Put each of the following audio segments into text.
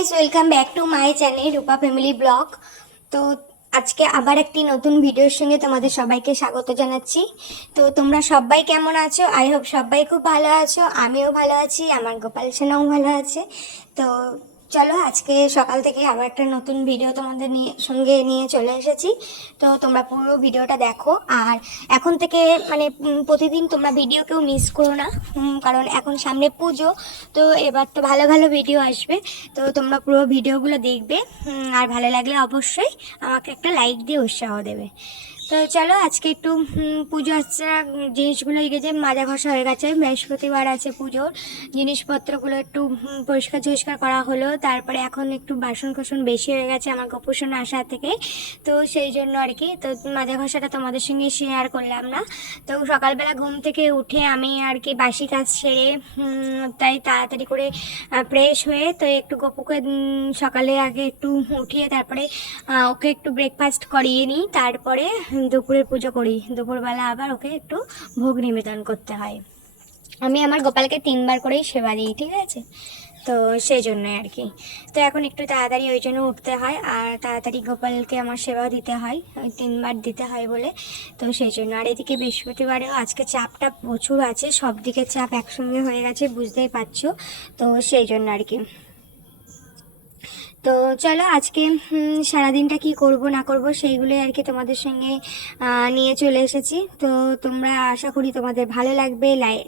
Guys welcome back to my channel Rupa family blog তো আজকে আবার একটি নতুন ভিডিওর সঙ্গে তোমাদের সবাইকে স্বাগত জানাচ্ছি। তো তোমরা সবাই কেমন আছো? আই হোপ সবাই খুব ভালো আছো, আমিও ভালো আছি, আমার গোপাল সেনাও ভালো আছে। তো চলো, আজকে সকাল থেকে আবার একটা নতুন ভিডিও তোমাদের নিয়ে, সঙ্গে নিয়ে চলে এসেছি। তো তোমরা পুরো ভিডিওটা দেখো। আর এখন থেকে মানে প্রতিদিন তোমরা ভিডিও কেউ মিস করো না। কারণ এখন সামনে পুজো, তো এবার তো ভালো ভালো ভিডিও আসবে। তো তোমরা পুরো ভিডিওগুলো দেখবে। আর ভালো লাগলে অবশ্যই আমাকে একটা লাইক দিয়ে উৎসাহ দেবে। তো চলো, আজকে একটু পুজো আসছে জিনিসগুলো এই যে মাজা ঘষা হয়ে গেছে, বৃহস্পতিবার আছে পুজোর, জিনিসপত্রগুলো একটু পরিষ্কার ঝরিষ্কার করা হলো, তারপরে এখন একটু বাসন কোসন বেশি হয়ে গেছে আমার গোপোষণ আসা থেকে, তো সেই জন্য আর কি, তো মাজা ঘষাটা তোমাদের সঙ্গে শেয়ার করলাম না, তো সকালবেলা ঘুম থেকে উঠে আমি আর কি বাসি কাজ সেরে তাই তাড়াতাড়ি করে ফ্রেশ হয়ে, তো একটু গপুকে সকালে আগে একটু উঠিয়ে তারপরে ওকে একটু ব্রেকফাস্ট করিয়ে নিই, তারপরে দুপুরের পুজো করি। দুপুরবেলা আবার ওকে একটু ভোগ নিবেদন করতে হয়। আমি আমার গোপালকে তিনবার করেই সেবা দিই, ঠিক আছে? তো সেই জন্যই আর কি। তো এখন একটু তাড়াতাড়ি ওই জন্য উঠতে হয় আর তাড়াতাড়ি গোপালকে আমার সেবা দিতে হয়, ওই তিনবার দিতে হয় বলে। তো সেই জন্য। আর এদিকে বৃহস্পতিবারেও আজকে চাপটা প্রচুর আছে সব দিকে চাপ একসঙ্গে হয়ে গেছে, বুঝতেই পারছ? তো সেই জন্য আর কি। তো চলো আজকে সারাদিনটা কি করব না করব সেইগুলোই আর কি তোমাদের সঙ্গে নিয়ে চলে এসেছি। তো তোমরা আশা করি তোমাদের ভালো লাগবে, লাই,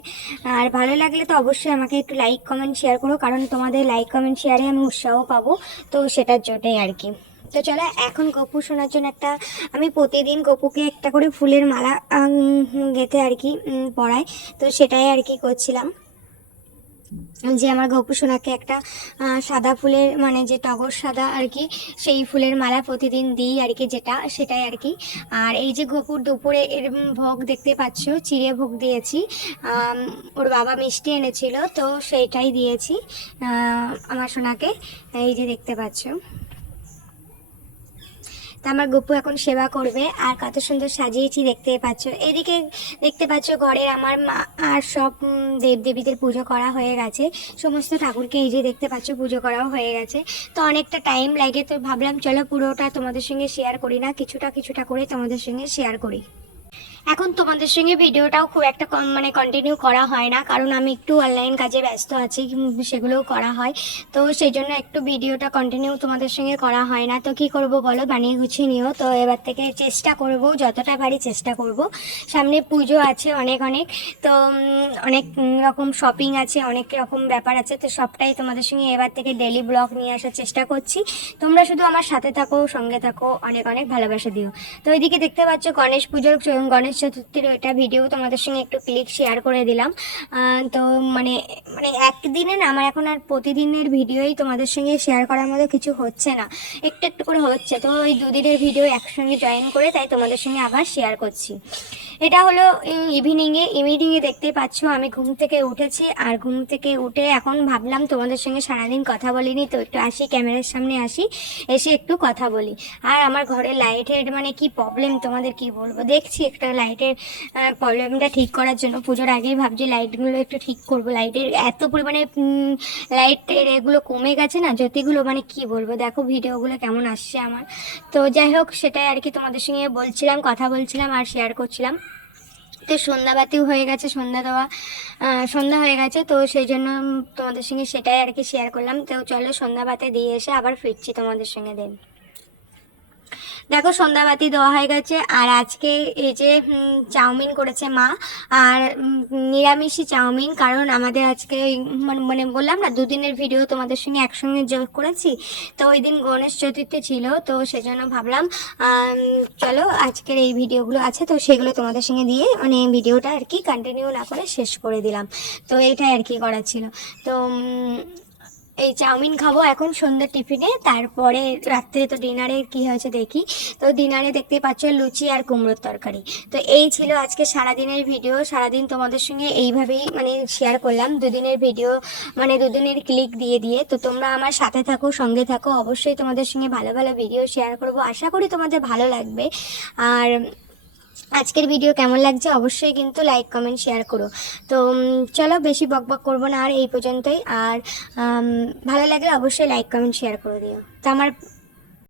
আর ভালো লাগলে তো অবশ্যই আমাকে একটু লাইক কমেন্ট শেয়ার করো, কারণ তোমাদের লাইক কমেন্ট শেয়ারে আমি উৎসাহ পাবো, তো সেটার জন্যই আর কি। তো চলো এখন গপু শোনার জন্য একটা, আমি প্রতিদিন গপুকে একটা করে ফুলের মালা গেঁথে আর কি পরাই, তো সেটাই আর কি করছিলাম। যে আমার গপু সোনাকে একটা সাদা ফুলের মানে যে টগর সাদা আর কি, সেই ফুলের মালা প্রতিদিন দিই আর কি যেটা, সেটাই আর কি। আর এই যে গপুর দুপুরে এর ভোগ দেখতে পাচ্ছ, চিড়ে ভোগ দিয়েছি। ওর বাবা মিষ্টি এনেছিল, তো সেইটাই দিয়েছি আমার সোনাকে, এই যে দেখতে পাচ্ছ। তা আমার গপু এখন সেবা করবে। আর কত সুন্দর সাজিয়েছি দেখতে পাচ্ছ। এদিকে দেখতে পাচ্ছ ঘরের আমার মা আর সব দেব দেবদেবীদের পুজো করা হয়ে গেছে। সমস্ত ঠাকুরকে এই যে দেখতে পাচ্ছ, পুজো করাও হয়ে গেছে। তো অনেকটা টাইম লাগে, তো ভাবলাম, চলো পুরোটা তোমাদের সঙ্গে শেয়ার করি না, কিছুটা কিছুটা করে তোমাদের সঙ্গে শেয়ার করি। এখন তোমাদের সঙ্গে ভিডিওটাও খুব একটা কম মানে কন্টিনিউ করা হয় না, কারণ আমি একটু অনলাইন কাজে ব্যস্ত আছি, সেগুলোও করা হয়। তো সেই জন্য একটু ভিডিওটা কন্টিনিউ তোমাদের সঙ্গে করা হয় না। তো কি করব বলো? বানিয়ে গুছিয়ে নিও। তো এবার থেকে চেষ্টা করব, যতটা পারি চেষ্টা করব। সামনে পুজো আছে অনেক অনেক। তো অনেক রকম শপিং আছে, অনেক রকম ব্যাপার আছে। তো সবটাই তোমাদের সঙ্গে এবার থেকে ডেলি ব্লগ নিয়ে আসার চেষ্টা করছি। তোমরা শুধু আমার সাথে থাকো, সঙ্গে থাকো। অনেক অনেক ভালোবাসা দিও। তো ওইদিকে দেখতে পাচ্ছ গণেশ পুজোর চ- গণেশ চতুর্থীর ওইটা ভিডিও তোমাদের সঙ্গে একটু ক্লিক শেয়ার করে দিলাম। তো মানে মানে একদিনে না, আমার এখন আর প্রতিদিনের ভিডিওই তোমাদের সঙ্গে শেয়ার করার মতো কিছু হচ্ছে না। একটু একটু করে হচ্ছে। তো ওই দুদিনের ভিডিও একসঙ্গে জয়েন করে তাই তোমাদের সঙ্গে আবার শেয়ার করছি। এটা হলো ইভিনিংয়ে ইভিনিংয়ে দেখতে পাচ্ছ, আমি ঘুম থেকে উঠেছি, আর ঘুম থেকে উঠে এখন ভাবলাম তোমাদের সঙ্গে সারাদিন কথা বলিনি, তো একটু আসি, ক্যামেরার সামনে আসি, এসে একটু কথা বলি। আর আমার ঘরে লাইটের মানে কি প্রবলেম তোমাদের কি বলব? দেখছি একটা লাইটের প্রবলেমটা ঠিক করার জন্য। পুজোর আগেই ভাবছি লাইটগুলো একটু ঠিক করব। লাইটের এত পরিমাণে লাইটের এগুলো কমে গেছে না, জ্যোতিগুলো মানে কি বলব? দেখো ভিডিওগুলো কেমন আসছে আমার। তো যাই হোক, সেটাই আর কি তোমাদের সঙ্গে বলছিলাম, কথা বলছিলাম, আর শেয়ার করছিলাম। তো সন্ধ্যাবাতিও হয়ে গেছে, সন্ধ্যা দেওয়া সন্ধ্যা হয়ে গেছে, তো সেই জন্য তোমাদের সঙ্গে সেটাই আর কি শেয়ার করলাম। তো চলো সন্ধ্যা বাতে দিয়ে এসে আবার ফিরছি তোমাদের সঙ্গে দিন দেখো, সন্ধ্যাবাতি দেওয়া হয়ে গেছে। আর আজকে এই যে চাউমিন করেছে মা, আর নিরামিষই চাউমিন, কারণ আমাদের আজকে মানে- মানে বললাম না, দুদিনের ভিডিও তোমাদের সঙ্গে একসঙ্গে যোগ করেছি। তো ওই দিন গণেশ চতুর্থী ছিল, তো সেজন্য ভাবলাম চলো, আজকের এই ভিডিওগুলো আছে, তো সেগুলো তোমাদের সঙ্গে দিয়ে মানে ভিডিওটা আর কি কন্টিনিউ না করে শেষ করে দিলাম। তো এইটাই আর কি করার ছিল। তো এই চাউমিন খাব এখন সন্ধ্যের টিফিনে, তারপরে রাত্রে তো ডিনারে কি হয়েছে দেখি। তো ডিনারে দেখতে পাচ্ছ লুচি আর কুমড়োর তরকারি। তো এই ছিল আজকে সারাদিনের ভিডিও। সারাদিন তোমাদের সঙ্গে এইভাবেই মানে শেয়ার করলাম। দুদিনের ভিডিও মানে দুদিনের ক্লিক দিয়ে দিয়ে। তো তোমরা আমার সাথে থাকো, সঙ্গে থাকো। অবশ্যই তোমাদের সঙ্গে ভালো ভালো ভিডিও শেয়ার করব। আশা করি তোমাদের ভালো লাগবে। আর আজকের ভিডিও কেমন লাগছে অবশ্যই কিন্তু লাইক কমেন্ট শেয়ার করো। তো চলো বেশি বক বক করব না আর এই পর্যন্তই। আর ভালো লাগলে অবশ্যই লাইক কমেন্ট শেয়ার করে দিও। তো আমার